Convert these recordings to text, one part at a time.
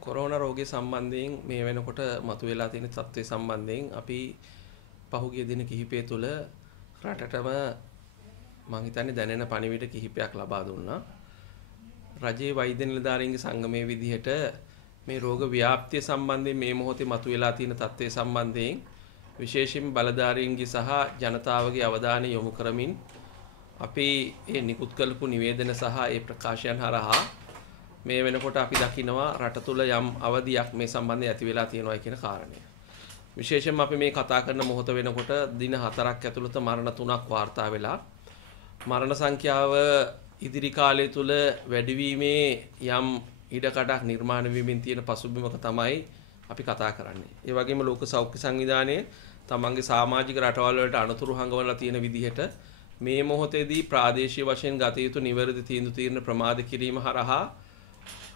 Corona රෝගය සම්බන්ධයෙන් මේ වෙනකොට මතුවලා තියෙන තත්ත්වය සම්බන්ධයෙන් අපි පහුගිය දින කිහිපය තුළ රටටම මම හිතන්නේ දැනෙන පණිවිඩ කිහිපයක් ලබා දුන්නා. රජයේ වෛද්‍ය නිලධාරීන්ගේ සංගමයේ විදිහට මේ රෝග ව්‍යාප්තිය සම්බන්ධයෙන් මේ මොහොතේ මතුවලා තියෙන තත්ත්වය සම්බන්ධයෙන් විශේෂයෙන් බලධාරීන්ගේ සහ ජනතාවගේ අවධානය යොමු කරමින් අපි මේ නිකුත් කළපු නිවේදන සහ ඒ ප්‍රකාශයන් හරහා මේ වෙනකොට අපි දකිනවා රට තුළ යම් අවධියක් මේ සම්බන්ධයෙන් ඇති වෙලා තියෙනවා කියන කාරණය. විශේෂයෙන්ම අපි මේ කතා කරන මොහොත වෙනකොට දින 4ක් ඇතුළත මරණ 3ක් වාර්තා වෙලා මරණ සංඛ්‍යාව ඉදිරි කාලය තුළ වැඩිවීමේ යම් ඉඩකඩක් නිර්මාණය වීමෙන් තියෙන පසුබිමක තමයි අපි කතා කරන්නේ. ඒ වගේම ලෝක සෞඛ්‍ය සංවිධානයේ තමන්ගේ සමාජික රටවල් වලට අනුතුරු හංගවලා තියෙන විදිහට මේ මොහොතේදී ප්‍රාදේශීය වශයෙන් ගත යුතු නිවැරදි තීන්දුව తీරන ප්‍රමාද කිරීම හරහා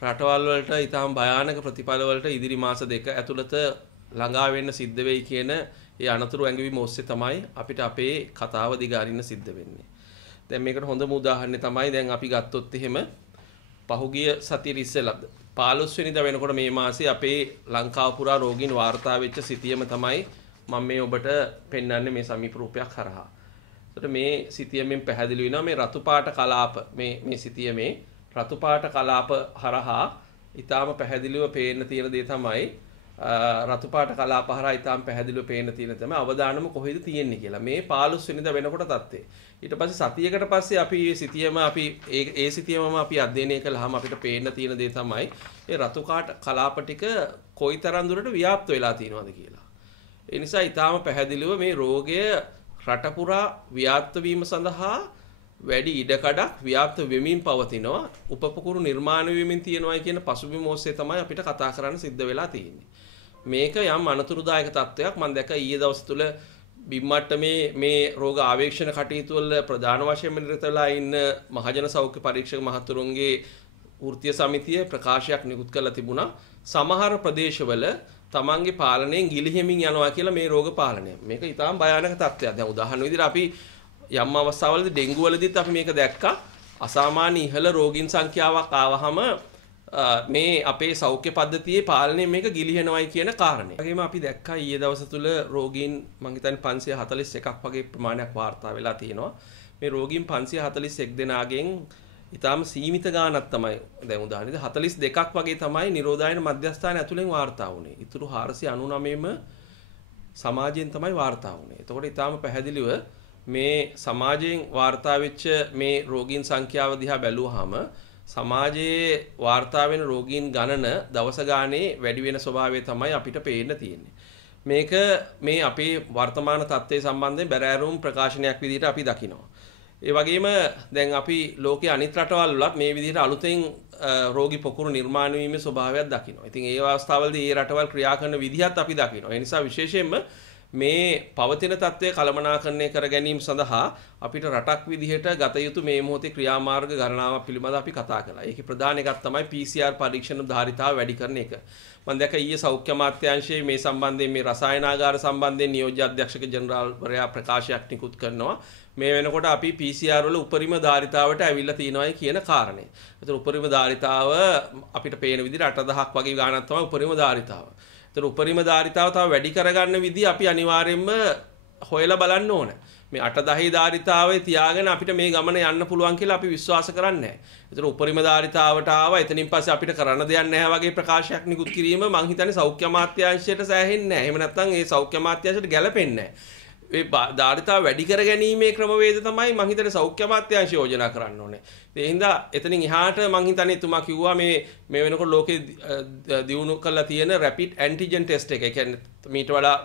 රටවල් වලට ඊටාම් භයානක ප්‍රතිඵල වලට ඉදිරි මාස දෙක ඇතුළත ළඟා වෙන්න සිද්ධ වෙයි කියන ඒ අනතුරු ඇඟවීම ඔස්සේ තමයි අපිට අපේ කතාව දිගාරින්න සිද්ධ වෙන්නේ. දැන් මේකට හොඳම උදාහරණය තමයි දැන් අපි ගත්තොත් එහෙම පහුගිය සතියේ ඉස්සෙල්ලා 15 වෙනිදා වෙනකොට මේ මාසේ අපේ ලංකාව පුරා රෝගීන් වාර්තා වෙච්ච සිතියම තමයි මම මේ ඔබට පෙන්වන්නේ මේ සමීප රූපයක් හරහා. ඒකට මේ සිතියමෙන් පැහැදිලි වෙනවා මේ රතු පාට කලාප මේ සිතියමේ රතු පාට කලාප හරහා ඊටාම පැහැදිලිව පේන්න තියෙන දේ තමයි රතු පාට කලාප හරහා ඊටාම පැහැදිලිව පේන්න තියෙන තමයි අවදානම කොහෙද තියෙන්නේ කියලා. මේ 15 වෙනිදා වෙනකොට තත්ත්වය. ඊට පස්සේ සතියකට පස්සේ අපි මේ සිතියම ඒ සිතියමම අපි අධ්‍යයනය කළාම අපිට පේන්න තියෙන දේ තමයි ඒ රතු කලාප ටික කොයිතරම් දුරට ව්‍යාප්ත වෙලා තියෙනවද කියලා. ඒ නිසා ඊටාම පැහැදිලිව මේ රෝගය රට පුරා ව්‍යාප්ත වීම සඳහා වැඩි ඉඩකඩක් ව්‍යාප්ත වෙමින් පවතිනවා. උපපකුරු නිර්මාණය වෙමින් තියෙනවා කියන පසුබිම ඔස්සේ තමයි අපිට කතා කරන්න සිද්ධ වෙලා තියෙන්නේ. මේක යම් අනතුරුදායක තත්ත්වයක්. මම දැක්ක ඊයේ දවස් තුල බිම්මට්ටමේ මේ රෝග ආවේක්ෂණ කටයුතු වල ප්‍රධාන වශයෙන්ම නිරත වෙලා ඉන්න මහජන සෞඛ්‍ය පරීක්ෂක මහතුරුන්ගේ වෘත්තීය සමිතිය ප්‍රකාශයක් නිකුත් කරලා තිබුණා. සමහර ප්‍රදේශවල තමන්ගේ පාලනයෙන් ගිලිහෙමින් යනවා කියලා මේ රෝග පාලනය. මේක ඊටාම් භයානක තත්ත්වයක්. දැන් උදාහරණ විදිහට අපි යම් අවස්ථාවලදී ඩෙන්ගු වලදීත් අපි මේක දැක්කා. අසාමාන්‍ය ඉහළ රෝගීන් සංඛ්‍යාවක් ආවහම මේ අපේ සෞඛ්‍ය පද්ධතියේ පාලනයෙන් මේක ගිලිහෙනවයි කියන කාරණේ. ඒ වගේම අපි දැක්කා ඊයේ දවස් තුල රෝගීන් මං හිතන්නේ 541ක් වගේ ප්‍රමාණයක් වාර්තා වෙලා තියෙනවා. මේ රෝගීන් 541 දෙනාගෙන් ඊටාම සීමිත ගාණක් තමයි දැන් උදාහරණෙදි 42ක් වගේ තමයි නිරෝධායන මධ්‍යස්ථාන ඇතුලෙන් වාර්තා වුනේ. ඊටු 499ම සමාජයෙන් තමයි වාර්තා වුනේ. එතකොට ඊටාම පැහැදිලිව මේ සමාජයෙන් වාර්තා වෙච්ච මේ රෝගීන් සංඛ්‍යාව දිහා බැලුවාම සමාජයේ වාර්තා වෙන රෝගීන් ගණන දවස ගානේ වැඩි වෙන ස්වභාවය තමයි අපිට පේන්න තියෙන්නේ. මේක මේ අපේ වර්තමාන තත්ත්වයේ සම්බන්ධයෙන් බැරෑරුම් ප්‍රකාශනයක් විදිහට අපි දකිනවා. ඒ වගේම දැන් අපි ලෝකයේ අනිත් රටවල් වලත් මේ විදිහට අලුතෙන් රෝගී පොකුරු නිර්මාණය වීමේ ස්වභාවයක් දකිනවා. ඉතින් ඒ අවස්ථාවලදී මේ රටවල් ක්‍රියා කරන විදිහත් අපි දකිනවා. ඒ නිසා විශේෂයෙන්ම මේ පවතින තත්ත්වය කළමනාකරණය කර ගැනීම සඳහා අපිට රටක් විදිහට ගත යුතු මේ මොහොතේ ක්‍රියාමාර්ග ගණනාවක් පිළිබඳව අපි කතා කළා. ඒකේ ප්‍රධාන එකක් තමයි PCR පරීක්ෂණ ධාරිතාව වැඩි කරන එක. මම දැක්ක ඊයේ සෞඛ්‍ය අමාත්‍යාංශයේ මේ සම්බන්ධයෙන් මේ රසායනාගාර සම්බන්ධයෙන් නියෝජ්‍ය අධ්‍යක්ෂක ජෙනරාල්වරයා ප්‍රකාශයක් නිකුත් කරනවා. මේ වෙනකොට අපි PCR වල උපරිම ධාරිතාවට ඇවිල්ලා තියෙනවායි කියන කාරණේ. ඒතර උපරිම ධාරිතාව අපිට පේන විදිහට 8000ක් වගේ ගාණක් තමයි උපරිම ධාරිතාව. ඒතර උපරිම ධාරිතාව තව වැඩි කරගන්න විදිහ අපි අනිවාර්යයෙන්ම හොයලා බලන්න ඕන. මේ 8-10 ධාරිතාවේ තියාගෙන අපිට මේ ගමන යන්න පුළුවන් කියලා අපි විශ්වාස කරන්නේ නැහැ. ඒතර උපරිම ධාරිතාවට ආවා එතනින් පස්සේ අපිට කරන්න දෙයක් නැහැ වගේ ප්‍රකාශයක් නිකුත් කිරීම මං හිතන්නේ සෞඛ්‍ය අමාත්‍යාංශයට සෑහෙන්නේ නැහැ. එහෙම නැත්නම් ඒ සෞඛ්‍ය අමාත්‍යාංශයට ගැලපෙන්නේ නැහැ. ඒ ධාරිතාව වැඩි කර ගැනීමේ ක්‍රමවේද තමයි මං හිතන්නේ සෞඛ්‍ය අමාත්‍යාංශය යෝජනා කරන්න ඕනේ. ඒ හින්දා එතනින් එහාට මං හිතන්නේ එතුමා කිව්වා මේ වෙනකොට ලෝකේ දියුණු කරලා තියෙන රැපිඩ් ඇන්ටිජන් ටෙස්ට් එක. ඒ කියන්නේ මීට වඩා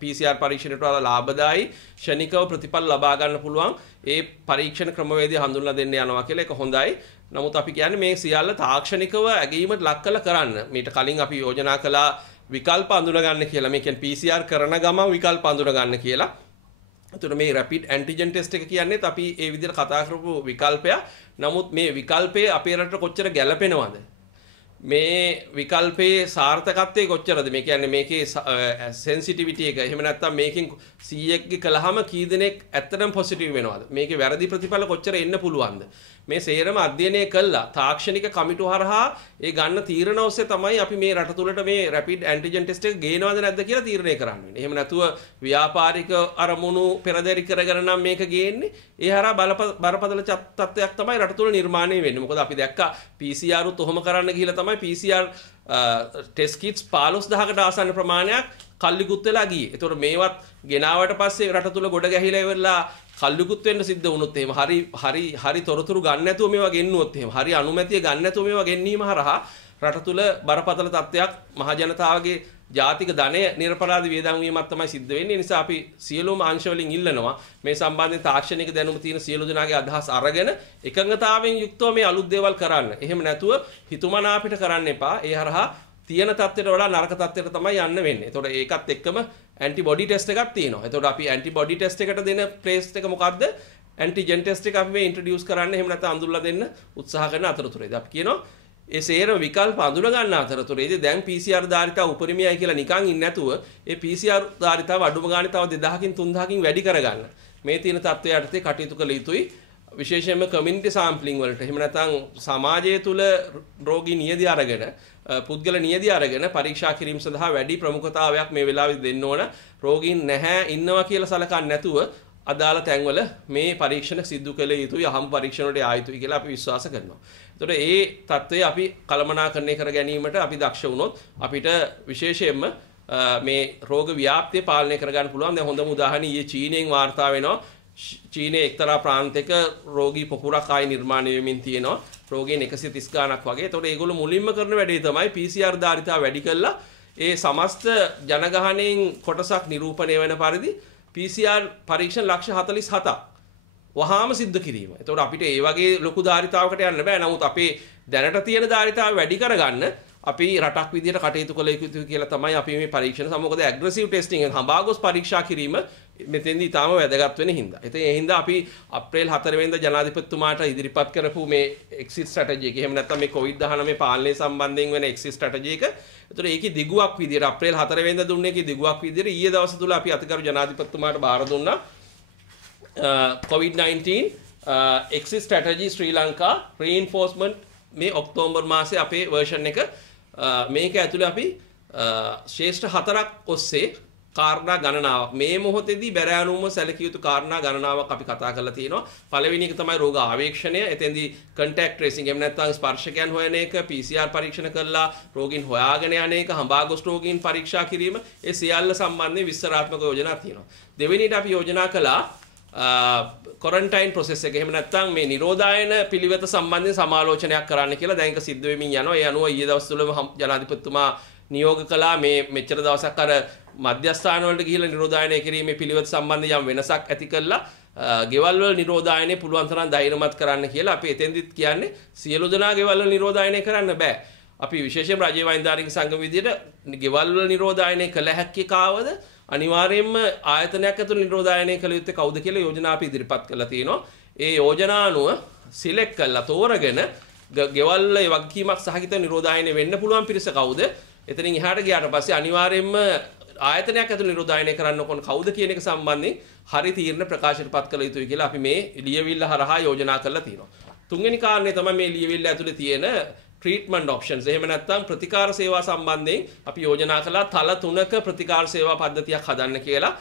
PCR පරීක්ෂණයට වඩා ලාභදායි ක්ෂණිකව ප්‍රතිඵල ලබා ගන්න පුළුවන් ඒ පරීක්ෂණ ක්‍රමවේදය හඳුන්වලා දෙන්න යනවා කියලා. ඒක හොඳයි. නමුත් අපි කියන්නේ මේ සියල්ල තාක්ෂණිකව ඇගීමට ලක් කරන්න. මීට කලින් අපි යෝජනා කළා විකල්ප අඳුන ගන්න කියලා. මේ කියන්නේ PCR කරන ගමන් විකල්ප අඳුන ගන්න කියලා. එතකොට මේ රැපිඩ් ඇන්ටිජන් ටෙස්ට් එක කියන්නේත් අපි ඒ විදිහට කතා කරපු විකල්පයක්. නමුත් මේ විකල්පය අපේ රටට කොච්චර ගැළපෙනවද? මේ විකල්පයේ සාර්ථකත්වය කොච්චරද? මේ කියන්නේ මේකේ සෙන්සිටිවිටි එක. එහෙම නැත්නම් මේකෙන් 100ක් කළාම කී දෙනෙක් ඇත්තටම පොසිටිව් වෙනවද? මේකේ වැරදි ප්‍රතිඵල කොච්චර එන්න පුළුවන්ද? මේ සේරම අධ්‍යයනය කළා තාක්ෂණික කමිටු හරහා ඒ ගන්න තීරණ ඔස්සේ තමයි අපි මේ රට තුලට මේ රැපිඩ් ඇන්ටිජන් ටෙස්ට් එක ගේනවද නැද්ද කියලා තීරණය කරන්න වෙන්නේ. එහෙම නැතුව ව්‍යාපාරික අරමුණු පෙරදරි කරගෙන නම් මේක ගේන්නේ. ඒ හරහා බරපතල තත්ත්වයක් තමයි රට තුල නිර්මාණය වෙන්නේ. මොකද අපි දැක්කා PCR උත් ඔහොම කරන්න ගිහිල්ලා තමයි PCR ටෙස්ට් කිට්ස් 15000කට ආසන්න ප්‍රමාණයක් කල්ලිකුත් වෙලා ගියේ. ඒතකොට මේවත් ගෙනාවට පස්සේ රට තුල ගොඩ ගැහිලා ඉවරලා කල්ලිකුත් වෙන්න සිද්ධ වුණොත් එහෙම හරි තොරතුරු ගන්න නැතුව මේවා ගෙන්නුවොත් එහෙම හරි අනුමැතිය ගන්න නැතුව මේවා ගෙන්නීම හරහා රට තුල බරපතල තත්ත්වයක් මහ ජනතාවගේ ජාතික ධනය නිර්පරාධ වියදම් වීමක් තමයි සිද්ධ වෙන්නේ. ඒ නිසා අපි සියලුම අංශ වලින් ඉල්ලනවා මේ සම්බන්ධයෙන් තාක්ෂණික දැනුම තියෙන සියලු දෙනාගේ අදහස් අරගෙන එකඟතාවයෙන් යුක්තව මේ අලුත් දේවල් කරන්න. එහෙම නැතුව හිතුමනාපිට කරන්න එපා. ඒ හරහා තියෙන තත්ත්වයට වඩා නරක තත්ත්වයට තමයි යන්න වෙන්නේ. ඒතකොට ඒකත් එක්කම ඇන්ටිබොඩි ටෙස්ට් එකක් තියෙනවා. ඒතකොට අපි ඇන්ටිබොඩි ටෙස්ට් එකට දෙන ප්ලේස් එක මොකද්ද? ඇන්ටිජන් ටෙස්ට් එක අපි මේ ඉන්ට්‍රොඩියුස් කරන්න එහෙම නැත්නම් අඳුරලා දෙන්න උත්සාහ කරන අතරතුරේදී අපි කියනවා ඒ සේරම විකල්ප අඳුර ගන්න අතරතුරේදී දැන් PCR ධාරිතාව උපරිමයයි කියලා නිකන් ඉන්නේ නැතුව ඒ PCR ධාරිතාව අඩුම ගානේ තව 2000කින් 3000කින් වැඩි කරගන්න. මේ තියෙන තත්ත්වය යටතේ කටයුතු කළ යුතුයි. විශේෂයෙන්ම කමියුනිටි සෑම්ප්ලින් වලට එහෙම නැත්නම් සමාජය තුල රෝගී නියදි අරගෙන පුද්ගල නියදි අරගෙන පරීක්ෂා කිරීම සඳහා වැඩි ප්‍රමුඛතාවයක් මේ වෙලාවේ දෙන්න ඕන. රෝගීන් නැහැ ඉන්නවා කියලා සලකන්නේ නැතුව අදාළ තැන්වල මේ පරීක්ෂණ සිදු කළ යුතුයි. අහම් පරීක්ෂණ වලට ආ යුතුයි කියලා අපි විශ්වාස කරනවා. එතකොට ඒ தত্ত্বය අපි කළමනාකරණය කර ගැනීමට අපි දක්ෂ වුණොත් අපිට විශේෂයෙන්ම මේ රෝග ව්‍යාප්තිය පාලනය කරගන්න පුළුවන්. දැන් හොඳම උදාහරණය ඊයේ චීනයෙන් වාර්තා වෙනවා. චීනයේ එක්තරා ප්‍රාන්තයක රෝගී පොකුරක් ආයි නිර්මාණය වෙමින් තියෙනවා. රෝගීන් 130 ගණක් වගේ. එතකොට ඒගොල්ලෝ මුලින්ම කරන වැඩේ තමයි PCR ධාරිතාව වැඩි කරලා ඒ සමස්ත ජනගහණයෙන් කොටසක් නිරූපණය වෙන පරිදි PCR පරීක්ෂණ ලක්ෂ 47ක් වහාම සිද්ධ කිරීම. එතකොට අපිට ඒ වගේ ලොකු ධාරිතාවකට යන්න බෑ. නමුත් අපේ දැනට තියෙන ධාරිතාව වැඩි කරගන්න අපි රටක් විදියට කටයුතු කළ යුතුයි කියලා තමයි අපි මේ පරීක්ෂණ සමගද ඇග්‍රෙසිව් ටෙස්ටිං එක හඹාගොස් පරීක්ෂා කිරීම මෙතෙන්දී තාම වැදගත් වෙන හින්දා. ඉතින් ඒ හින්දා අපි අප්‍රේල් 4 වෙනිදා ජනාධිපතිතුමාට ඉදිරිපත් කරපු මේ එක්සිට් ස්ට්‍රැටජි එක එහෙම නැත්නම් මේ COVID-19 පාලනය සම්බන්ධයෙන් වෙන එක්සිට් ස්ට්‍රැටජි එක. ඒතර ඒකේ දිගුවක් විදියට අප්‍රේල් 4 වෙනිදා දුන්නේ ඒකේ දිගුවක් විදියට ඊයේ දවස් තුල අපි අතිගරු ජනාධිපතිතුමාට බාර දුන්නා. COVID-19 exit strategy Sri Lanka reinforcement මේ ඔක්තෝබර් මාසේ අපේ version එක මේක ඇතුලේ අපි ශ්‍රේෂ්ඨ 4ක් ඔස්සේ කාරණා ගණනාවක් මේ මොහොතේදී බැරෑනුම සැලකිය යුතු කාරණා ගණනාවක් අපි කතා කරලා තියෙනවා. පළවෙනි එක තමයි රෝග ආවේක්ෂණය. එතෙන්දී contact tracing එහෙම නැත්නම් ස්පර්ශකයන් හොයන එක, PCR පරීක්ෂණ කරලා රෝගීන් හොයාගෙන යන එක, හඹාගොස් රෝගීන් පරීක්ෂා කිරීම, ඒ සියල්ල සම්බන්ධයෙන් විස්තරාත්මක යෝජනා තියෙනවා. දෙවෙනිට අපි යෝජනා කළා quarantine process එක. එහෙම නැත්නම් මේ නිරෝධායන පිළිවෙත සම්බන්ධයෙන් සමාලෝචනයක් කරන්න කියලා දැන් ඒක සිද්ධ වෙමින් යනවා. ඒ අනුව ඊයේ දවස් තුලම ජනාධිපතිතුමා නියෝග කළා මේ මෙච්චර දවසක් අර මධ්‍යස්ථාන වලට ගිහිල්ලා නිරෝධායනය කිරීමේ පිළිවෙත සම්බන්ධයෙන් යම් වෙනසක් ඇති කළා. ගෙවල් වල නිරෝධායනය පුළුවන් තරම් ධෛර්යමත් කරන්න කියලා අපි එතෙන්දිත් කියන්නේ සියලු දෙනා ගෙවල් වල නිරෝධායනය කරන්න බෑ. අපි විශේෂයෙන් රජයේ වෛද්‍යාරික සංගම විදියට ගෙවල් වල නිරෝධායනය කළ හැක්කේ කාවද? අනිවාර්යයෙන්ම ආයතනයක් ඇතුළේ නිරෝධායනය කළ යුත්තේ කවුද කියලා යෝජනා අපි ඉදිරිපත් කරලා තියෙනවා. ඒ යෝජනා අනුව සිලෙක්ට් කරලා තෝරගෙන ගෙවල් වල වගකීමක් සහගත නිරෝධායනය වෙන්න පුළුවන් පිරිස කවුද? එතනින් එහාට ගියාට පස්සේ අනිවාර්යයෙන්ම ආයතනයක් ඇතුළේ නිරෝධායනය කරන්න ඕන කවුද කියන එක සම්බන්ධයෙන් හරි තීරණ ප්‍රකාශයටපත් කළ යුතුයි කියලා අපි මේ ලියවිල්ල හරහා යෝජනා කරලා තියෙනවා. තුන්වෙනි කාරණේ තමයි මේ ලියවිල්ල ඇතුළේ තියෙන treatment options. එහෙම නැත්නම් ප්‍රතිකාර සේවා සම්බන්ධයෙන් අපි යෝජනා කළා තල 3ක ප්‍රතිකාර සේවා පද්ධතියක් හදන්න කියලා.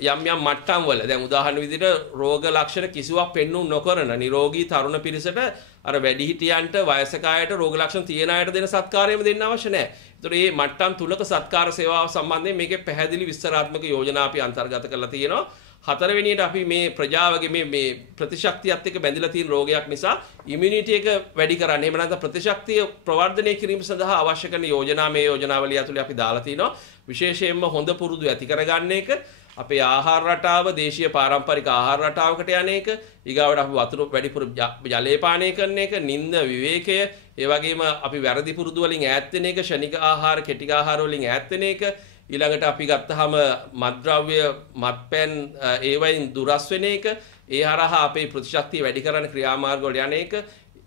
යම් යම් මට්ටම් වල දැන් උදාහරණ විදිහට රෝග ලක්ෂණ කිසිවක් පෙන්වු නොකරන නිරෝගී තරුණ පිරිසට අර වැඩිහිටියන්ට වයසක අයට රෝග ලක්ෂණ තියෙන අයට දෙන සත්කාරයම දෙන්න අවශ්‍ය නැහැ. ඒතර මේ මට්ටම් 3ක සත්කාර සේවාව සම්බන්ධයෙන් මේකේ පැහැදිලි විස්තරාත්මක යෝජනා අපි අන්තර්ගත කරලා තියෙනවා. හතරවෙනියට අපි මේ ප්‍රජාවගේ මේ ප්‍රතිශක්තියත් එක්ක බැඳිලා තියෙන රෝගයක් නිසා ඉමුනිටි එක වැඩි කරන්න. එහෙම නැත්නම් ප්‍රතිශක්තිය ප්‍රවර්ධනය කිරීම සඳහා අවශ්‍ය කරන යෝජනා මේ යෝජනාවලිය ඇතුලේ අපි දාලා තිනවා. විශේෂයෙන්ම හොඳ පුරුදු ඇති කරගන්න එක, අපේ ආහාර රටාව දේශීය පාරම්පරික ආහාර රටාවකට යන එක, ඊගාවට අපි වතුර වැඩිපුර ජලය පානය කරන එක, නිින්ද විවේකය, ඒ වගේම අපි වැරදි පුරුදු වලින් ඈත් වෙන එක, ශනික ආහාර, කෙටි ආහාර වලින් ඈත් වෙන එක, ඊළඟට අපි ගත්තාම මත්ද්‍රව්‍ය, මත්පැන් ඒවයින් දුරස් වෙන එක, ඒ හරහා අපේ ප්‍රතිශක්තිය වැඩි කරන ක්‍රියාමාර්ග වල යන එක,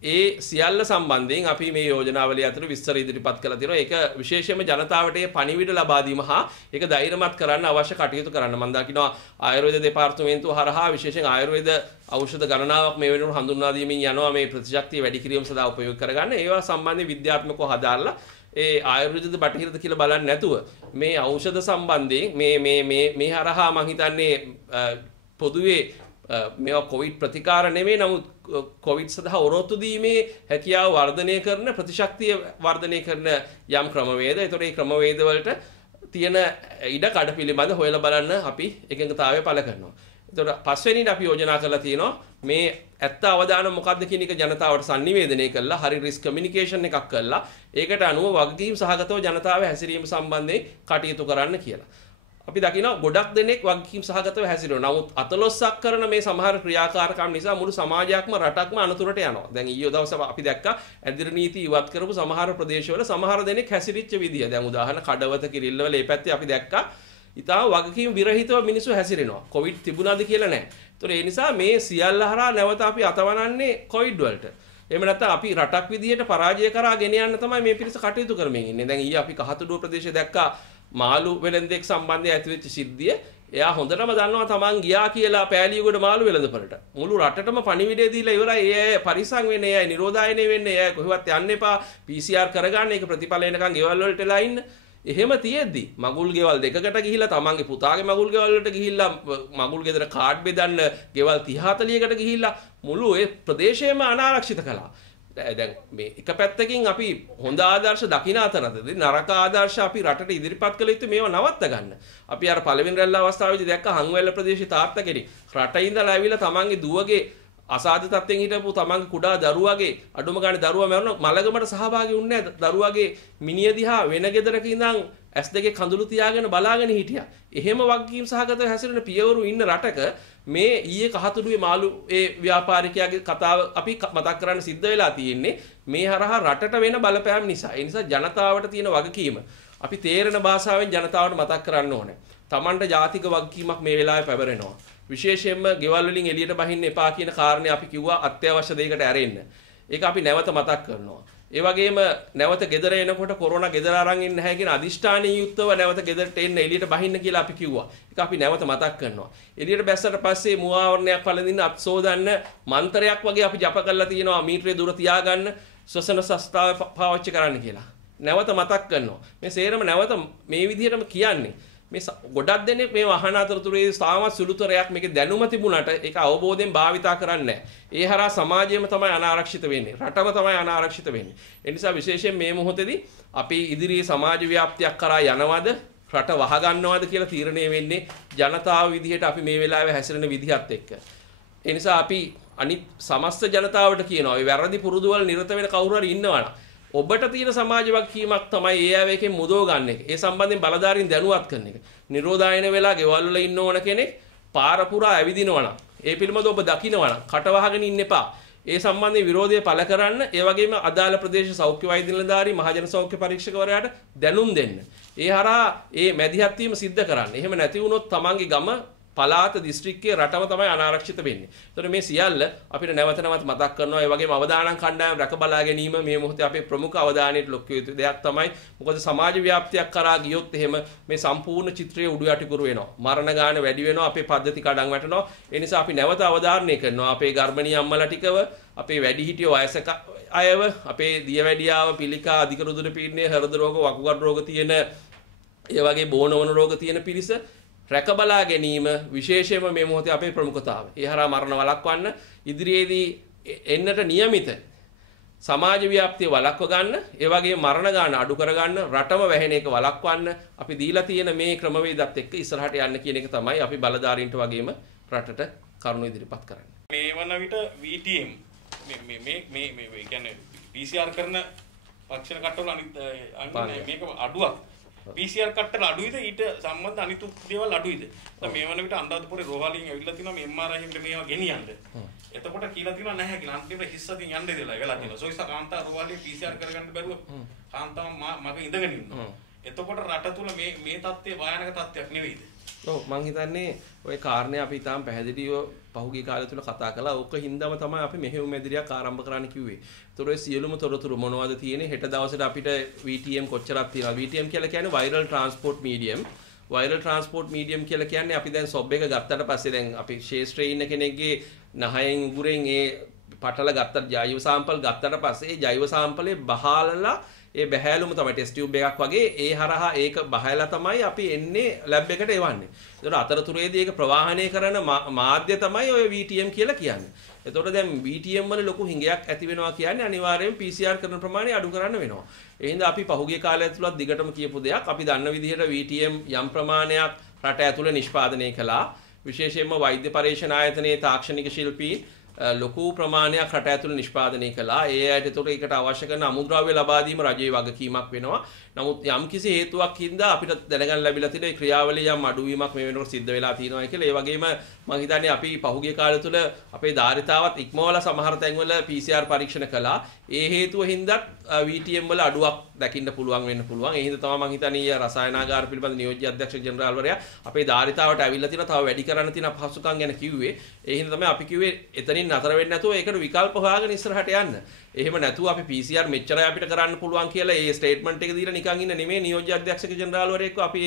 ඒ සියල්ල සම්බන්ධයෙන් අපි මේ යෝජනාවලිය ඇතුළේ විස්තර ඉදිරිපත් කළා තියෙනවා. ඒක විශේෂයෙන්ම ජනතාවට මේ පණිවිඩ ලබා දීම හා ඒක ධෛර්යමත් කරන්න අවශ්‍ය කටයුතු කරන්න. මම දකිනවා ආයුර්වේද දෙපාර්තමේන්තුව හරහා විශේෂයෙන් ආයුර්වේද ඖෂධ ගණනාවක් මේ වෙනකොට හඳුන්වා දීමින් යනවා මේ ප්‍රතිශක්තිය වැඩි කිරීම සඳහා උපයෝග කරගන්න. ඒවා සම්බන්ධයෙන් විද්‍යාත්මකව හදාarලා ඒ ආයුර්වේද බටහිරද කියලා බලන්නේ නැතුව මේ ඖෂධ සම්බන්ධයෙන් මේ හරහා මම හිතන්නේ පොදුවේ මේවා කොවිඩ් ප්‍රතිකාර නෙමෙයි නමුත් කොවිඩ් සඳහා ඔරොත්තු දීමේ හැකියාව වර්ධනය කරන ප්‍රතිශක්තිය වර්ධනය කරන යම් ක්‍රමවේද. ඒතකොට මේ ක්‍රමවේද වලට තියෙන ඉඩ කඩ පිළිබඳ හොයලා බලන්න අපි එකඟතාවය පළ කරනවා. ඒතකොට පස්වෙනිට අපි යෝජනා කරලා තියෙනවා මේ ඇත්ත අවදාන මොකක්ද කියන එක ජනතාවට sannivedanaya කරලා හරි risk communication එකක් කරලා ඒකට අනුව වගකීම් සහගතව ජනතාව හැසිරීම සම්බන්ධයෙන් කටයුතු කරන්න කියලා. අපි දකිනවා ගොඩක් දෙනෙක් වගකීම් සහගතව හැසිරෙනවා. නමුත් අතලොස්සක් කරන මේ සමහර ක්‍රියාකාරකම් නිසා මුළු සමාජයක්ම රටක්ම අනතුරට යනවා. දැන් ඊයේ දවසේ අපි දැක්කා ඇදිරි නීති ඉවත් කරපු සමහර ප්‍රදේශවල සමහර දෙනෙක් හැසිරිච්ච විදිය. දැන් උදාහරණ කඩවත කිරිල්ලවල මේ පැත්තේ අපි දැක්කා ඉතාල වගකීම් විරහිතව මිනිස්සු හැසිරෙනවා. කොවිඩ් තිබුණාද කියලා නැහැ. ඒතොර ඒ නිසා මේ සියල්ල හරහා නැවත අපි අතවනන්නේ කොවිඩ් වලට. එහෙම නැත්නම් අපි රටක් විදියට පරාජය කරා ගෙන යන්න තමයි මේ පිරිස කටයුතු කරමින් ඉන්නේ. දැන් ඊයේ අපි කහතුඩුව ප්‍රදේශයේ දැක්කා මාළු වෙළඳෙක් සම්බන්ධයෙන් ඇතිවෙච්ච සිද්ධිය. එයා හොඳටම දන්නවා තමන් ගියා කියලා පෑලියගොඩ මාළු වෙළඳපළට. මුළු රටටම පණිවිඩය දීලා ඉවරයි. ඒ පරිසං වෙන්නේ, ඒ නිරෝධායනය වෙන්නේ, ඒ කොහෙවත් යන්න එපා. PCR කරගන්න, ඒක ප්‍රතිඵල එනකන් ගෙවල් වලටලා ඉන්න. එහෙම තියෙද්දි මගුල් ගෙවල් දෙකකට ගිහිල්ලා තමන්ගේ පුතාගේ මගුල් ගෙවල් වලට ගිහිල්ලා මගුල් ගෙදර කාඩ් බෙදන්න ගෙවල් 30 40කට ගිහිල්ලා මුළු ඒ ප්‍රදේශයම අනාරක්ෂිත කළා. දැන් මේ එක පැත්තකින් අපි හොඳ ආදර්ශ දකින අතරදී නරක ආදර්ශ අපි රටට ඉදිරිපත් කළ යුතු මේවා නවත්ත ගන්න. අපි අර පළවෙනි රැල්ල අවස්ථාවේදී දැක්ක හංවැල්ල ප්‍රදේශයේ තාත්තා කෙනෙක් රට ඉඳලා ඇවිල්ලා තමන්ගේ දුවගේ අසාධ්‍ය තත්ත්වෙන් හිටපු තමන්ගේ කුඩා දරුවාගේ අඩුම ගානේ දරුවා මරන මලගමට සහභාගී වුණේ නැහැ. දරුවාගේ මිනිය දිහා වෙන ගෙදරක ඉඳන් S2 කඳුළු තියාගෙන බලාගෙන හිටියා. එහෙම වගකීම් සහගතව හැසිරෙන පියවරු ඉන්න රටක මේ ඊයේ කහතුඩුවේ මාළු ඒ ව්‍යාපාරිකයාගේ කතාව අපි මතක් කරන්න සිද්ධ වෙලා තියෙන්නේ මේ හරහා රටට වෙන බලපෑම් නිසා. ඒ නිසා ජනතාවට තියෙන වගකීම අපි තේරෙන භාෂාවෙන් ජනතාවට මතක් කරන්න ඕනේ. Tamanට ජාතික වගකීමක් මේ වෙලාවේ පැවරෙනවා. විශේෂයෙන්ම ගෙවල් වලින් එළියට බහින්න එපා කියන කාරණේ අපි කිව්වා අත්‍යවශ්‍ය දෙයකට ඇරෙන්න. ඒක අපි නැවත මතක් කරනවා. ඒ වගේම නැවත ගෙදර එනකොට කොරෝනා ගෙදර අරන් ඉන්න නැහැ කියන අදිෂ්ඨානීය යුක්තව නැවත ගෙදරට එන්න එළියට බහින්න කියලා අපි කිව්වා. ඒක අපි නැවත මතක් කරනවා. එළියට බැස්සට පස්සේ මුවාවරණයක් පළඳින්න අත්සෝදන්න මන්ත්‍රයක් වගේ අපි ජප කරලා තියෙනවා මීටරේ දුර තියාගන්න ශ්වසන සස්තාව පාවිච්චි කරන්න කියලා. නැවත මතක් කරනවා. මේ සේරම නැවත මේ විදිහටම කියන්නේ. මේ ගොඩක් දෙනෙක් මේ වහන අතරතුරේ සාමත් සුළුතරයක් මේකේ දැනුම තිබුණාට ඒක අවබෝධයෙන් භාවිතා කරන්නේ නැහැ. ඒ හරහා සමාජයම තමයි අනාරක්ෂිත වෙන්නේ. රටම තමයි අනාරක්ෂිත වෙන්නේ. ඒ නිසා විශේෂයෙන් මේ මොහොතේදී අපි ඉදිරියේ සමාජ ව්‍යාප්තියක් කරා යනවද රට වහ ගන්නවද කියලා තීරණය වෙන්නේ ජනතාව විදිහට අපි මේ වෙලාවේ හැසිරෙන විදිහත් එක්ක. ඒ නිසා අපි අනිත් සමස්ත ජනතාවට කියනවා මේ වැරදි පුරුදු වල නිරත වෙන කවුරු හරි ඉන්නවනම් ඔබට තියෙන සමාජ වගකීමක් තමයි ඒ ආවේකෙන් මුදව ගන්න එක. ඒ සම්බන්ධයෙන් බලධාරීන් දැනුවත් කරන එක. නිරෝධායන වෙලා ගෙවල් වල ඉන්න ඕන කෙනෙක් පාර පුරා ඇවිදිනවා නම් ඒ පිළිබඳව ඔබ දකිනවා නම් කට වහගෙන ඉන්න එපා. ඒ සම්බන්ධයෙන් විරෝධය පළ කරන්න. ඒ වගේම අදාළ ප්‍රදේශ සෞඛ්‍ය වෛද්‍ය නිලධාරී මහජන සෞඛ්‍ය පරීක්ෂකවරයාට දැනුම් දෙන්න. ඒ හරහා ඒ මැදිහත් වීම සිද්ධ කරන්න. එහෙම නැති වුණොත් තමන්ගේ ගම පලාත දිස්ත්‍රික්කයේ රටම තමයි අනාරක්ෂිත වෙන්නේ. ඒතර මේ සියල්ල අපිට නැවත නැවත මතක් කරනවා. ඒ වගේම අවදානම් කණ්ඩායම් රැක බලා ගැනීම මේ මොහොතේ අපේ ප්‍රමුඛ අවධානයට ලොක් යුතු දෙයක් තමයි. මොකද සමාජ ව්‍යාප්තියක් කරා ගියොත් එහෙම මේ සම්පූර්ණ චිත්‍රය උඩු යටිකුරු වෙනවා. මරණ ගාන වැඩි වෙනවා. අපේ පද්ධති කඩන් වැටෙනවා. ඒ නිසා අපි නැවත අවධාරණය කරනවා. අපේ ගර්භණී අම්මලා ටිකව, අපේ වැඩිහිටියෝ වයසක අයව, අපේ දියවැඩියාව, පිළිකා, අධික රුධිර පීඩනය, හෘද රෝග, වකුගඩු රෝග තියෙන ඒ වගේ බෝනවන රෝග තියෙන පිරිස රැක බලා ගැනීම විශේෂයෙන්ම මේ මොහොතේ අපේ ප්‍රමුඛතාවය. ඒ හරහා මරණ වළක්වන්න ඉදිරියේදී එන්නට નિયમિત සමාජ ව්‍යාප්තිය වළක්ව ගන්න, ඒ වගේම මරණ ගාන අඩු කර ගන්න, රටම වැහෙන එක වළක්වන්න අපි දීලා තියෙන මේ ක්‍රමවේදත් එක්ක ඉස්සරහට යන්න කියන එක තමයි අපි බලධාරීන්ට වගේම රටට කරුණු ඉදිරිපත් කරන්නේ. මේ වන විට VTM මේ කියන්නේ PCR කරන පක්ෂණ කට්ටවල අනිත් මේක අඩුවක්. PCR කට්ටල අඩුයිද ඊට සම්බන්ධ අනිත් දේවල් අඩුයිද? දැන් මේ වන විට අනුරාධපුරේ රෝහලින් ඇවිල්ලා තිනවා මේ MRI එකට මේවා ගෙනියන්න. එතකොට කියලා තිනවා නැහැ කියලා. අන්තිමට හිස්සකින් යන්න දෙලා වෙලා තිනවා. සෝයිස කාන්තා රෝහලේ PCR කරගන්න බැරුව කාන්තාව මග ඉඳගෙන ඉන්නවා. එතකොට රට තුල මේ තත්ත්වය භයානක තත්ත්වයක් නෙවෙයිද? ඔව් මම හිතන්නේ ওই කාරණේ අපි තාම පැහැදිලිව පහුගිය කාලය තුල කතා කළා. ඕක හින්දාම තමයි අපි මෙහෙයුම් මැදිරියක් ආරම්භ කරන්න කිව්වේ. ඒතර ඔය සියලුම තොරතුරු මොනවද තියෙන්නේ? හෙට දවසට අපිට VTM කොච්චරක් තියෙනවද? VTM කියලා කියන්නේ viral transport medium. viral transport medium කියලා කියන්නේ අපි දැන් සොබ් එක ගත්තට පස්සේ දැන් අපි ශේෂ්ත්‍රයේ ඉන්න කෙනෙක්ගේ නහයෙන් උගුරෙන් ඒ පටල ගත්ත ජෛව සාම්පල් ගත්තට පස්සේ ඒ ජෛව සාම්පලේ බහාලලා ඒ බහැලුම තමයි ටෙස්ට් ටියුබ් එකක් වගේ ඒ හරහා ඒක බහලා තමයි අපි එන්නේ ලැබ් එකට එවන්නේ. ඒතකොට අතරතුරේදී ඒක ප්‍රවාහනය කරන මාධ්‍ය තමයි ඔය VTM කියලා කියන්නේ. එතකොට දැන් VTM වල ලොකු හිඟයක් ඇති වෙනවා කියන්නේ අනිවාර්යයෙන් PCR කරන ප්‍රමාණය අඩු කරන්න වෙනවා. ඒ හින්දා අපි පහුගිය කාලය ඇතුළත දිගටම කියපු දෙයක් අපි දන්න විදිහට VTM යම් ප්‍රමාණයක් රට ඇතුළේ නිෂ්පාදනය කළා. විශේෂයෙන්ම වෛද්‍ය පරීක්ෂණ ආයතනයේ තාක්ෂණික ශිල්පීන් ලොකු ප්‍රමාණයක් රට ඇතුළේ නිෂ්පාදනය කළා. ඒ අයට ඒකට ඒකට අවශ්‍ය කරන අමුද්‍රව්‍ය ලබා දීම රජයේ වගකීමක් වෙනවා. නමුත් යම් කිසි හේතුවක් හින්දා අපිට දැනගන්න ලැබිලා තියෙන ඒ ක්‍රියාවලිය යම් අඩුවීමක් මේ වෙනකොට සිද්ධ වෙලා තියෙනවා කියලා. ඒ වගේම මම හිතන්නේ අපි පහුගිය කාලය තුල අපේ ධාරිතාවත් ඉක්මවලා සමහර තැන්වල PCR පරීක්ෂණ කළා. ඒ හේතුව හින්දා VTM වල අඩුවක් දකින්න පුළුවන් වෙන්න පුළුවන්. ඒ හින්දා තමයි මම හිතන්නේ රසායනාගාර පිළිබඳ නියෝජ්‍ය අධ්‍යක්ෂ ජෙනරාල්වරයා අපේ ධාරිතාවට ඇවිල්ලා තියෙනවා. තව වැඩි කරන්න තියෙන අපහසුකම් ගැන කිව්වේ. ඒ හින්දා තමයි අපි කිව්වේ එතනින් නතර වෙන්නේ නැතුව ඒකට විකල්ප හොයාගෙන ඉස්සරහට යන්න. එහෙම නැතුව අපි PCR මෙච්චරයි අපිට කරන්න පුළුවන් කියලා ඒ ස්ටේට්මන්ට් එක දීලා නිකන් ඉන්න නෙමෙයි නියෝජ්‍ය අධ්‍යක්ෂක ජෙනරාල්වරයෙක්ව අපි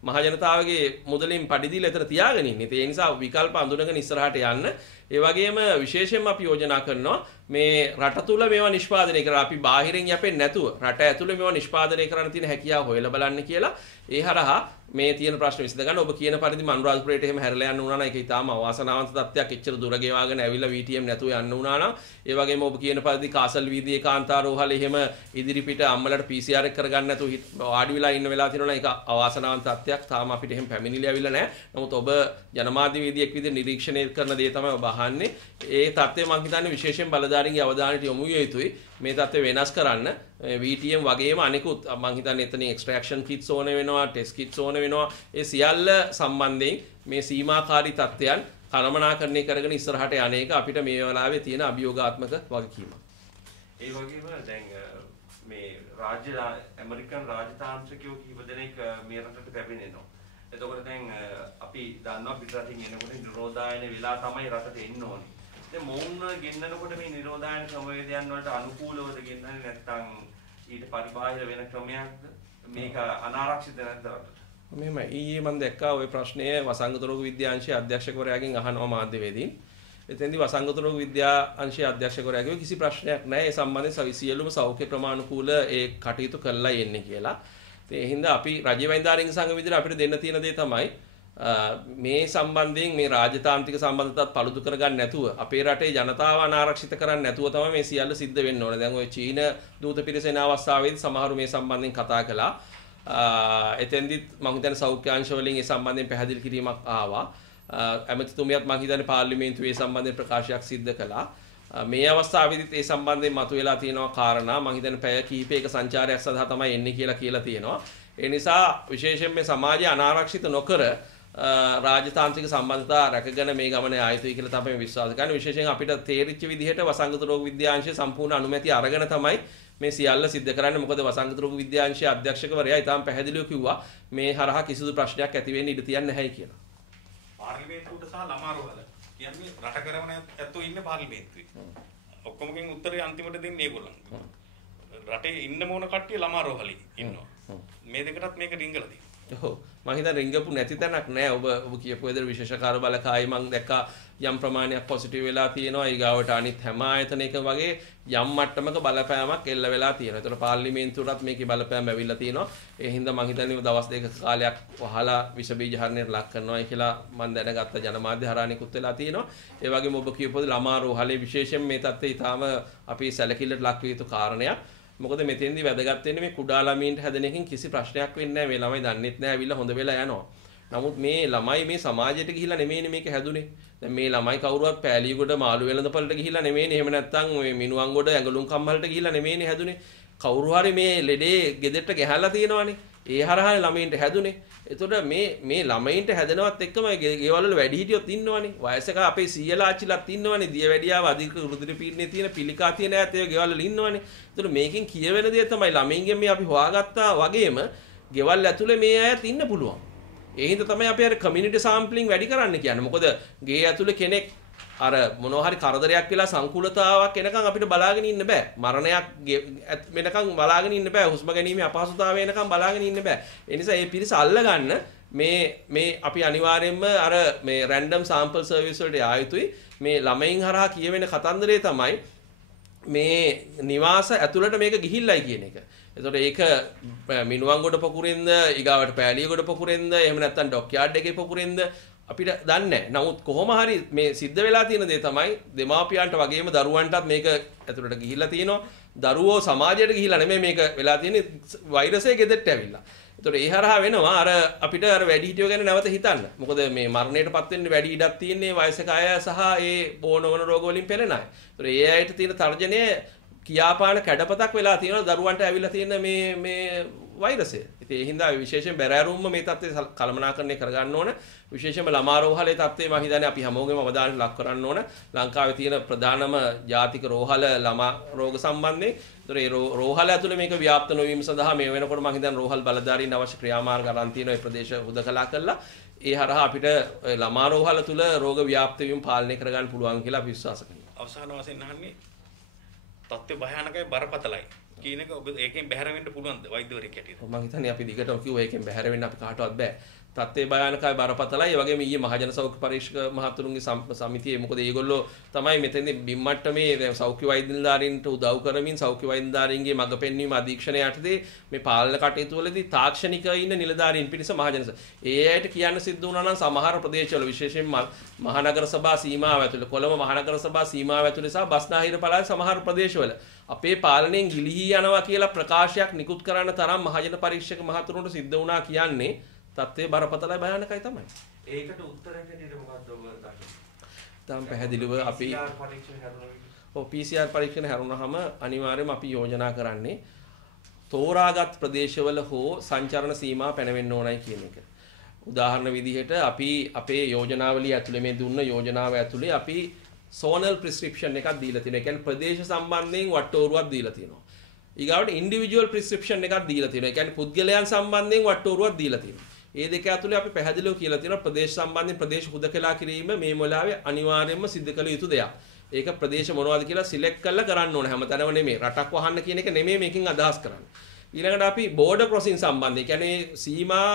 මහ ජනතාවගේ මුදලින් පඩි දීලා එතන තියාගෙන ඉන්නේ. ඒ නිසා විකල්ප අඳුනගෙන ඉස්සරහට යන්න. ඒ වගේම විශේෂයෙන්ම අපි යෝජනා කරනවා මේ රට තුල මේවා නිෂ්පාදනය කරලා අපි බාහිරින් යැපෙන්නේ නැතුව රට ඇතුලේ මේවා නිෂ්පාදනය කරන්න තියෙන හැකියාව හොයලා බලන්න කියලා. ඒ හරහා මේ තියෙන ප්‍රශ්න විසඳ ගන්න ඔබ කියන පරිදි මනුරාදපුරයට එහෙම හැරලා යන්න උනා නම් ඒක ඊටාම අවාසනාවන්ත තත්ත්වයක්. එච්චර දුර ගෙවාගෙන ඇවිල්ලා VTM නැතුව යන්න උනා නම් ඒ වගේම ඔබ කියන පරිදි කාසල් වීදියේ කාන්තාරෝහල එහෙම ඉදිරිපිට අම්මලට PCR එක කරගන්න නැතුව වාඩි වෙලා ඉන්න වෙලා තියෙනවා නම් ඒක අවාසනාවන්ත තත්ත්වයක්. තාම අපිට එහෙම පැමිණිලි ඇවිල්ලා නැහැ. නමුත් ඔබ ජනමාධ්‍යවේදියෙක් විදිහට නිරීක්ෂණය කරන දේ තමයි ඔබ අහන්නේ. ඒ තත්ත්වය මම හිතන්නේ විශේෂයෙන් බලධාරීන්ගේ අවධානයට යොමු විය යුතුයි. මේ තත්ත්වය වෙනස් කරන්න VTM වගේම අනිකුත් මම හිතන්නේ එතනින් එක්ස්ට්‍රැක්ෂන් කිට්ස් ඕන වෙනවා, ටෙස්ට් කිට්ස් ඕන වෙනවා. ඒ සියල්ල සම්බන්ධයෙන් මේ සීමාකාරී තත්ත්වයන් කළමනාකරණය කරගෙන ඉස්සරහට යන්නේක අපිට මේ වෙලාවේ තියෙන අභියෝගාත්මක වගකීමක්. ඒ වගේම දැන් මේ රාජ්‍ය ඇමරිකන් රාජතාන්ත්‍රිකයෝ කීප දෙනෙක් මේ රටට පැමිණෙනවා. එතකොට දැන් අපි දන්නවා පිටරටින් එනකොට නිරෝධායන වෙලා තමයි රටට එන්න ඕනේ. දැන් මොවුන් ගෙන්නනකොට මේ නිරෝධායන ක්‍රමවේදයන් වලට අනුකූලවද ගෙන්නන්නේ නැත්නම් ඊට පරිබාහිර වෙන ක්‍රමයක්ද? මේක අනාරක්ෂිත නැද්ද රටට? මෙහෙම ඊයේ මම දැක්කා ওই ප්‍රශ්නය වසංගත රෝග විද්‍යාංශයේ අධ්‍යක්ෂකවරයාගෙන් අහනවා මාධ්‍යවේදීන්. එතෙන්දී වසංගත රෝග විද්‍යාංශයේ අධ්‍යක්ෂකවරයාගෙන් කිසි ප්‍රශ්නයක් නැහැ. ඒ සම්බන්ධයෙන් සියලුම සෞඛ්‍ය ක්‍රමානුකූල ඒ කටයුතු කළා යන්නේ කියලා. ඒ හින්දා අපි රජයේ වෛද්‍යාරික සංඝ විදිහට අපිට දෙන්න තියෙන දේ තමයි මේ සම්බන්ධයෙන් මේ රාජතාන්ත්‍රික සම්බන්ධතාවත් පළුදු කරගන්න නැතුව අපේ රටේ ජනතාව අනාරක්ෂිත කරන්න නැතුව තමයි මේ සියල්ල සිද්ධ වෙන්න ඕනේ. දැන් ওই චීන දූත පිරිස එන අවස්ථාවේදී සමහරු මේ සම්බන්ධයෙන් කතා කළා. එතෙන්දිත් මම හිතන්නේ සෞඛ්‍ය අංශ වලින් ඒ සම්බන්ධයෙන් පැහැදිලි කිරීමක් ආවා. ඇමතිතුමියත් මම හිතන්නේ පාර්ලිමේන්තුවේ සම්බන්ධයෙන් ප්‍රකාශයක් සිද්ධ කළා. මේ අවස්ථාවේදීත් ඒ සම්බන්ධයෙන් මතුවලා තියෙනවා කාරණා මම හිතන්නේ පැය කිහිපයක සංචාරයක් සඳහා තමයි එන්නේ කියලා තියෙනවා. ඒ නිසා විශේෂයෙන් මේ සමාජය අනාරක්ෂිත නොකර රාජතාන්ත්‍රික සම්බන්ධතා රැකගෙන මේ ගමනේ ආයතයි කියලා තමයි විශ්වාස කරන්නේ. විශේෂයෙන් අපිට තේරිච්ච විදිහට වසංගත රෝග විද්‍යාංශයේ සම්පූර්ණ අනුමැතිය අරගෙන තමයි මේ සියල්ල සිද්ධ කරන්නේ. මොකද වසංගත රෝග විද්‍යාංශයේ අධ්‍යක්ෂකවරයා ඊටාම පැහැදිලිව කිව්වා මේ හරහා කිසිදු ප්‍රශ්නයක් ඇති වෙන්න ඉඩ තියන්නේ නැහැයි කියලා. පාර්ලිමේන්තුවට සහ ළමාරෝහල කියන්නේ රට කරවන ඇත්තෝ ඉන්න පාර්ලිමේන්තුවේ. ඔක්කොමකින් උත්තරේ අන්තිමට දෙන්නේ ඒගොල්ලන්. රටේ ඉන්න මොන කට්ටිය ළමාරෝහලේ ඉන්නවා. මේ දෙකටත් මේක රිංගලා තියෙනවා. ඔව් මම හිතන්නේ රිංගපු නැති තැනක් නෑ. ඔබ කියපු විදිහට විශේෂකාර බලකායි මම දැක්කා යම් ප්‍රමාණයක් පොසිටිව් වෙලා තියෙනවා. ඊගාවට අනිත් හැම ආයතනයක වගේ යම් මට්ටමක බලපෑමක් එල්ල වෙලා තියෙනවා. ඒතර පාර්ලිමේන්තුවටත් මේකේ බලපෑම ඇවිල්ලා තියෙනවා. ඒ හින්දා මම හිතන්නේ දවස් දෙකක කාලයක් වහලා විස බීජ හරණයට ලක් කරනවා කියලා මම දැනගත්ත ජනමාධ්‍ය හරහානිකුත් වෙලා තියෙනවා. ඒ වගේම ඔබ කියපු ළමා රෝහලේ විශේෂයෙන් මේ තත්ත්වය ඊටාම අපි සැලකිල්ලට ලක් විය යුතු කාරණයක්. මොකද මෙතෙන්දී වැදගත් වෙන්නේ මේ කුඩා ළමයින්ට හැදෙන එකෙන් කිසි ප්‍රශ්නයක් වෙන්නේ නැහැ. මේ ළමයි දන්නෙත් නැහැ ඇවිල්ලා හොඳ වෙලා යනවා. නමුත් මේ ළමයි මේ සමාජයට ගිහිල්ලා නෙමෙයිනේ මේක හැදුනේ. දැන් මේ ළමයි කවුරුවත් පෑලියගොඩ මාළු වෙළඳපළට ගිහිල්ලා නෙමෙයිනේ. එහෙම නැත්නම් මේ මිනුවන්ගොඩ ඇඟලුම් කම්මලට ගිහිල්ලා නෙමෙයිනේ හැදුනේ. කවුරු හරි මේ ලෙඩේ ගෙදරට ගහලා තියෙනවානේ. ඒ හරහානේ ළමයින්ට හැදුනේ. එතකොට මේ ළමයින්ට හැදෙනවත් එක්කම ගෙවල් වල වැඩිහිටියොත් ඉන්නවනේ. වයසක අපේ සීයලා ආච්චිලාත් ඉන්නවනේ. දියවැඩියාව අධික රුධිර පීඩනයේ තියෙන පිළිකා තියෙන ඈත් ඒ ගෙවල් වල ඉන්නවනේ. එතකොට මේකෙන් කියවෙන දේ තමයි ළමයින්ගෙන් මේ අපි හොයාගත්තා වගේම ගෙවල් ඇතුලේ මේ අයත් ඉන්න පුළුවන්. ඒ හින්දා තමයි අපි අර කමියුනිටි සෑම්පලින් වැඩි කරන්න කියන්නේ. මොකද ගේ ඇතුලේ කෙනෙක් අර මොනවා හරි කරදරයක් වෙලා සංකූලතාවක් එනකන් අපිට බලාගෙන ඉන්න බෑ. මරණයක් වෙනකන් බලාගෙන ඉන්න බෑ. හුස්ම ගැනීමේ අපහසුතාවය එනකන් බලාගෙන ඉන්න බෑ. ඒ නිසා මේ පිරිස අල්ලගන්න මේ අපි අනිවාර්යයෙන්ම අර මේ රැන්ඩම් සෑම්පල් සර්විස් වලට යා යුතුයි. මේ ළමයින් හරහා කියවෙන කතන්දරේ තමයි මේ නිවාස ඇතුළට මේක ගිහිල්ලයි කියන එක. එතකොට ඒක මිනුවන්ගොඩ පොකුරෙන්ද, ඊගාවට පෑලියගොඩ පොකුරෙන්ද, එහෙම නැත්නම් ඩොක් යාඩ් එකේ පොකුරෙන්ද අපිට දන්නේ නැහැ. නමුත් කොහොම හරි මේ සිද්ධ වෙලා තියෙන දේ තමයි දෙමාපියන්ට වගේම දරුවන්ටත් මේක ඇතුළට ගිහිල්ලා තියෙනවා. දරුවෝ සමාජයට ගිහිල්ලා නෙමෙයි මේක වෙලා තියෙන්නේ, වෛරසය ගෙදරට ඇවිල්ලා. එතකොට ඒ හරහා වෙනවා අර අපිට අර වැඩිහිටියෝ ගැන නැවත හිතන්න. මොකද මේ මරණයටපත් වෙන්න වැඩි ඉඩක් තියෙන්නේ වයසක අය සහ ඒ බෝනවන රෝග වලින් පෙළෙන අය. එතකොට ඒ අයට තියෙන තර්ජනය කියාපාන කැඩපතක් වෙලා තියෙනවා දරුවන්ට ඇවිල්ලා තියෙන මේ වෛරසය. ඉතින් ඒ හින්දා විශේෂයෙන් බැරෑරුම්ම මේ තත්ත්වය කළමනාකරණය කරගන්න ඕන. විශේෂයෙන්ම ළමා රෝහලේ තත්ත්වය මම හිතන්නේ අපි හැමෝගෙම අවධානයට ලක් කරන්න ඕන. ලංකාවේ තියෙන ප්‍රධානම ජාතික රෝහල ළමා රෝග සම්බන්ධයෙන්. ඒතර ඒ රෝහල ඇතුලේ මේක ව්‍යාප්ත නොවීම සඳහා මේ වෙනකොට මම හිතන්නේ රෝහල් බලධාරීන් අවශ්‍ය ක්‍රියාමාර්ග අරන් තියෙන ඒ ප්‍රදේශ හුදකලා කරලා ඒ හරහා අපිට ළමා රෝහල තුල රෝග ව්‍යාප්ත වීම පාලනය කරගන්න පුළුවන් කියලා අපි විශ්වාස කරනවා. අවසාන වශයෙන් අහන්නේ තත්ත්වය භයානකයි බරපතලයි කියන එක ඔබ ඒකෙන් බැහැර වෙන්න පුළුවන්ද වෛද්‍යවරයෙක් හැටියට? මම හිතන්නේ අපි දිගටම කිව්වා ඒකෙන් බැහැර වෙන්න අපි කාටවත් බෑ. තත්ත්වය භයානකයි බරපතලයි. ඒ වගේම ඊයේ මහජන සෞඛ්‍ය පරීක්ෂක මහතුරුන්ගේ සමිතියේ මොකද ඒගොල්ලෝ තමයි මෙතෙන්දී බිම්මට්ටමේ සෞඛ්‍ය වෛද්‍ය නිලධාරීන්ට උදව් කරමින් සෞඛ්‍ය වෛද්‍ය නිලධාරීන්ගේ මඟ පෙන්වීම අධීක්ෂණය යටතේ මේ පාලන කටයුතු වලදී තාක්ෂණිකව ඉන්න නිලධාරීන් පිරිස මහජන ඒ අයට කියන්න සිද්ධ වුණා නම් සමහර ප්‍රදේශවල විශේෂයෙන් මහනගර සභා සීමාව ඇතුළේ කොළඹ මහනගර සභා සීමාව ඇතුළේ සහ බස්නාහිර පළාත් සමහර ප්‍රදේශවල අපේ පාලනයෙන් ගිලිහි යනවා කියලා ප්‍රකාශයක් නිකුත් කරන්න තරම් මහජන පරීක්ෂක මහතුරුන්ට සිද්ධ වුණා කියන්නේ තත්ත්වය බරපතලයි භයානකයි තමයි. ඒකට උත්තරයක් දෙන්න මොකද්ද ඔබ දන්නේ? තාම පැහැදිලිව අපි PCR පරීක්ෂණ හැරුණාම අනිවාර්යයෙන්ම අපි යෝජනා කරන්නේ තෝරාගත් ප්‍රදේශවල හෝ සංචරණ සීමා පැනවෙන්න ඕනයි කියන එක. උදාහරණ විදිහට අපි අපේ යෝජනාවලිය ඇතුලේ මේ දුන්න යෝජනාව ඇතුලේ අපි සෝනල් ප්‍රෙස්ක්‍රිප්ෂන් එකක් දීලා තියෙනවා. ඒ කියන්නේ ප්‍රදේශ සම්බන්ධයෙන් වට්ටෝරුවක් දීලා තියෙනවා. ඊගාවට ඉන්ඩිවිජුවල් ප්‍රෙස්ක්‍රිප්ෂන් එකක් දීලා තියෙනවා. ඒ කියන්නේ පුද්ගලයන් සම්බන්ධයෙන් වට්ටෝරුවක් දීලා තියෙනවා. මේ දෙක ඇතුලේ අපි පැහැදිලිව කියලා තියෙනවා ප්‍රදේශ සම්බන්ධයෙන් ප්‍රදේශ හුදකලා කිරීම මේ මොලාවේ අනිවාර්යයෙන්ම සිදු කළ යුතු දෙයක්. ඒක ප්‍රදේශ මොනවද කියලා සිලෙක්ට් කරලා කරන්න ඕනේ. හැමතැනම නෙමෙයි. රටක් වහන්න කියන එක නෙමෙයි මේකෙන් අදහස් කරන්නේ. ඊළඟට අපි බෝඩර් ක්‍රොසින් සම්බන්ධයෙන් කියන්නේ සීමා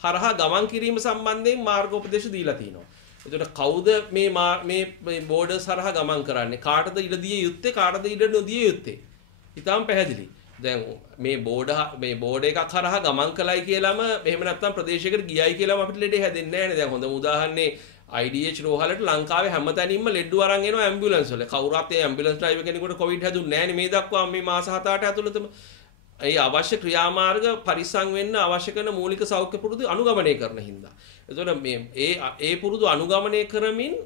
හරහා ගමන් කිරීම සම්බන්ධයෙන් මාර්ගෝපදේශ දීලා තියෙනවා. එතකොට කවුද මේ බෝඩර්ස් හරහා ගමන් කරන්නේ? කාටද ඉඩ දිය යුත්තේ? කාටද ඉඩ නොදිය යුත්තේ? ඊටාම් පැහැදිලි. දැන් මේ බෝඩ එකක් හරහා ගමන් කළයි කියලාම එහෙම නැත්නම් ප්‍රදේශයකට ගියයි කියලාම අපිට ලෙඩේ හැදෙන්නේ නැහැ නේ. දැන් හොඳම උදාහරණේ IDH රෝහලට ලංකාවේ හැමතැනින්ම ලෙඩ්ඩු අරන් එනවා ඇම්බියුලන්ස් වල. කවුරුත් ඒ ඇම්බියුලන්ස් ඩ්‍රයිවර් කෙනෙකුට කොවිඩ් හැදුන්නේ නැහැ නේ මේ දක්වා මේ මාස 7-8 ඇතුළතම. ඒ අවශ්‍ය ක්‍රියාමාර්ග පරිසම් වෙන්න අවශ්‍ය කරන මූලික සෞඛ්‍ය පුරුදු අනුගමනය කරන හින්දා. එතකොට මේ ඒ පුරුදු අනුගමනය කරමින්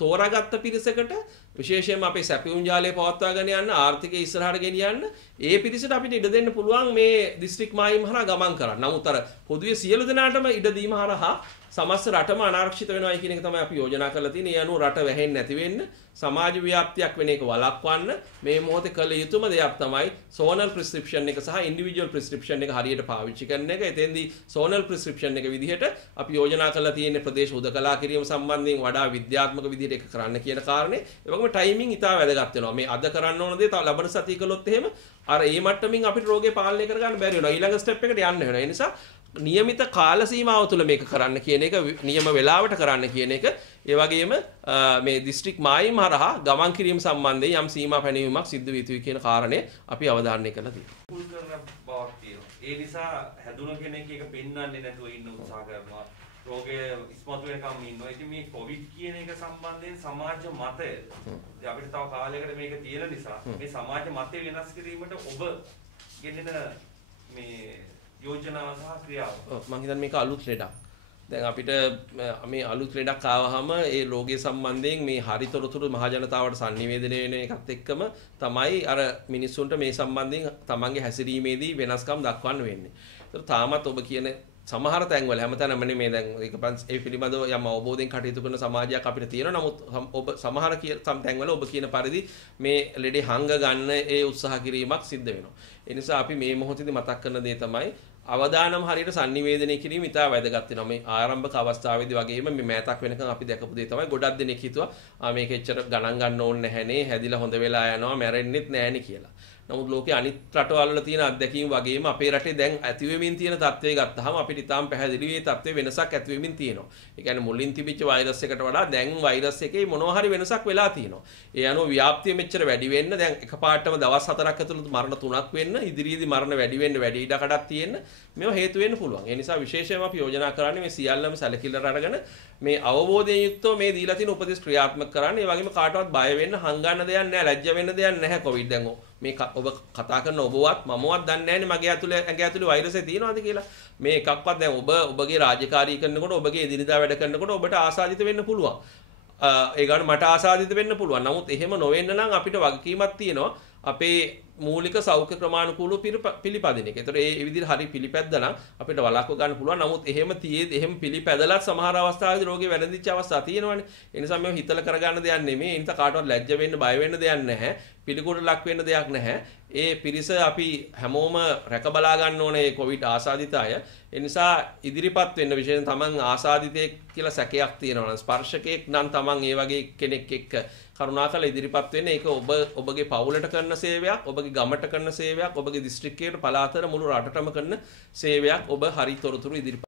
තෝරාගත්ත පිරිසකට විශේෂයෙන්ම අපේ සැපයුම් ජාලය පවත්වාගෙන යන්න ආර්ථිකය ඉස්සරහට ගෙනියන්න ඒ පිරිසට අපිට ඉඩ දෙන්න පුළුවන් මේ දිස්ත්‍රික් මායිම් හරහා ගමන් කරන්න. නමුත් අර පොදුවේ සියලු දෙනාටම ඉඩ දීම හරහා සමස්ත රටම අනාරක්ෂිත වෙනවා කියන එක තමයි අපි යෝජනා කරලා තියෙන්නේ. ඒ අනුව රට වැහෙන්නේ නැති වෙන්න සමාජ ව්‍යාප්තියක් වෙන එක වළක්වන්න මේ මොහොතේ කළ යුතුම දෙයක් තමයි සෝනල් ප්‍රෙස්ක්‍රිප්ෂන් එක සහ ඉන්ඩිවිජුවල් ප්‍රෙස්ක්‍රිප්ෂන් එක හරියට පාවිච්චි කරන එක. එතෙන්දී සෝනල් ප්‍රෙස්ක්‍රිප්ෂන් එක විදිහට අපි යෝජනා කරලා තියෙන්නේ ප්‍රදේශ හුදකලා කිරීම සම්බන්ධයෙන් වඩා විද්‍යාත්මක විදිහට ඒක කරන්න කියන කාරණේ. ඒ වගේම ටයිමින් ඉතාල වැදගත් වෙනවා. මේ අද කරන්න ඕන දේ තව ලබන සතිය කළොත් එහෙම අර ඒ මට්ටමින් අපිට රෝගේ පාලනය කරගන්න බැරි වෙනවා. ඊළඟ ස්ටෙප් එකට යන්න වෙනවා. ඒ නිසා නියමිත කාල සීමාව තුළ මේක කරන්න කියන එක, නියම වේලාවට කරන්න කියන එක, ඒ වගේම මේ දිස්ත්‍රික් මායිම් හරහා ගමන් කිරීම සම්බන්ධයෙන් යම් සීමා පැනවීමක් සිද්ධ විය යුතුයි කියන කාරණේ අපි අවධාරණය කරලා තියෙනවා. පුල් කරන බවක් තියෙනවා. ඒ නිසා හැදුන කෙනෙක් ඒක පෙන්වන්නේ නැතුව ඉන්න උත්සාහ කරනවා. රෝගය ඉස්මතු වෙනකම් ඉන්නවා. ඉතින් මේ කොවිඩ් කියන එක සම්බන්ධයෙන් සමාජ මතය අපිට තව කාලයකට මේක තියෙන නිසා මේ සමාජ මතය වෙනස් කිරීමට ඔබ ගෙනෙන මේ යෝජනාව සහ ක්‍රියාව. මම හිතන්නේ මේක අලුත් ලෙඩක්. දැන් අපිට මේ අලුත් ලෙඩක් ආවහම ඒ රෝගය සම්බන්ධයෙන් මේ හරිතොරතුරු මහ ජනතාවට sannivedanaya වෙන එකත් එක්කම තමයි අර මිනිස්සුන්ට මේ සම්බන්ධයෙන් තමන්ගේ හැසිරීමේදී වෙනස්කම් දක්වන්න වෙන්නේ. ඒතර තාමත් ඔබ කියන සමහර තැන්වල හැමතැනම නෙමෙයි දැන් ඒක ඒ පිළිබඳව යම් අවබෝධයෙන් කටයුතු කරන සමාජයක් අපිට තියෙනවා. නමුත් ඔබ සමහර තැන්වල ඔබ කියන පරිදි මේ ලෙඩේ හංග ගන්න ඒ උත්සාහ කිරීමක් සිද්ධ වෙනවා. ඒ නිසා අපි මේ මොහොතේදී මතක් කරන දේ තමයි අවදානම් හරියට sannivedanaya කිරීම ඉතා වැදගත් වෙනවා. මේ ආරම්භක අවස්ථාවේදී වගේම මේ මෑතක් වෙනකන් අපි දැකපු දේ තමයි ගොඩක් දෙනෙක් හිතුවා මේක එච්චර ගණන් ගන්න ඕනේ නැහැනේ, හැදිලා හොඳ වෙලා යනවා, මැරෙන්නෙත් නැහැනේ කියලා. නමුත් ලෝකේ අනිත් රටවල් වල තියෙන අත්දැකීම් වගේම අපේ රටේ දැන් ඇති වෙමින් තියෙන තත්ත්වය ගත්තාම අපිට ඉතාම පැහැදිලි මේ තත්ත්වයේ වෙනසක් ඇති වෙමින් තියෙනවා. ඒ කියන්නේ මුලින් තිබිච්ච වෛරස් එකට වඩා දැන් වෛරස් එකේ මොනවා හරි වෙනසක් වෙලා තියෙනවා. ඒ අනුව ව්‍යාප්තිය මෙච්චර වැඩි වෙන්න දැන් එකපාරටම දවස් 4ක් ඇතුළත මරණ 3ක් වෙන්න, ඉදිරියේදී මරණ වැඩි වෙන්න වැඩි ඉඩකඩක් තියෙන්න මේවා හේතු වෙන්න පුළුවන්. ඒ නිසා විශේෂයෙන්ම අපි යෝජනා කරන්නේ මේ සියල්ලම සැලකිල්ලට අරගෙන මේ අවබෝධයෙන් යුක්තව මේ දීලා තියෙන උපදෙස් ක්‍රියාත්මක කරන්න. ඒ වගේම කාටවත් බය වෙන්න, හංගන්න දෙයක් නැහැ, ලැජ්ජ වෙන්න දෙයක් නැහැ. කොවිඩ් දැන් මේ ඔබ කතා කරන ඔබවත් මමවත් දන්නේ නැහැනේ මගේ ඇඟ ඇතුලේ වෛරසය තියෙනවද කියලා. මේ එකක්වත් දැන් ඔබගේ රාජකාරී කරනකොට, ඔබගේ එදිනදා වැඩ කරනකොට ඔබට ආසාදිත වෙන්න පුළුවන්. ඒ ගන්න මට ආසාදිත වෙන්න පුළුවන්. නමුත් එහෙම නොවෙන්න නම් අපිට වගකීමක් තියෙනවා අපේ මූලික සෞඛ්‍ය ක්‍රමානුකූලව පිළිපදින එක. ඒතර ඒ විදිහට හරි පිළිපැද්දා නම් අපිට වළක්ව ගන්න පුළුවන්. නමුත් එහෙම එහෙම පිළිපැදලත් සමහර අවස්ථාවේදී රෝගේ වැළඳිච්ච අවස්ථා තියෙනවානේ. ඒ නිසා මේව හිතලා කරගන්න දෙයක් නෙමෙයි. ඒ නිසා කාටවත් ලැජ්ජ වෙන්න, බය වෙන්න දෙයක් නැහැ. පිළිකුලට ලක් වෙන්න දෙයක් නැහැ. ඒ පිරිස අපි හැමෝම රැක බලා ගන්න ඕනේ මේ කොවිඩ් ආසාදිත අය. ඒ නිසා ඉදිරිපත් වෙන්න විශේෂයෙන් තමන් ආසාදිතයෙක් කියලා සැකයක් තියෙනවා නම්, ස්පර්ශකයෙක් නම් තමන් ඒ වගේ කෙනෙක් එක්ක කරුණාකර ඉදිරිපත් වෙන්න. ඒක ඔබගේ පවුලට කරන සේවයක්, ඔබගේ ගමට කරන සේවයක්, ඔබගේ දිස්ත්‍රික්කයට, පළාතට, මුළු රටටම කරන සේවයක්. ඔබ හරි තොරතුරු ඉදිරිපත්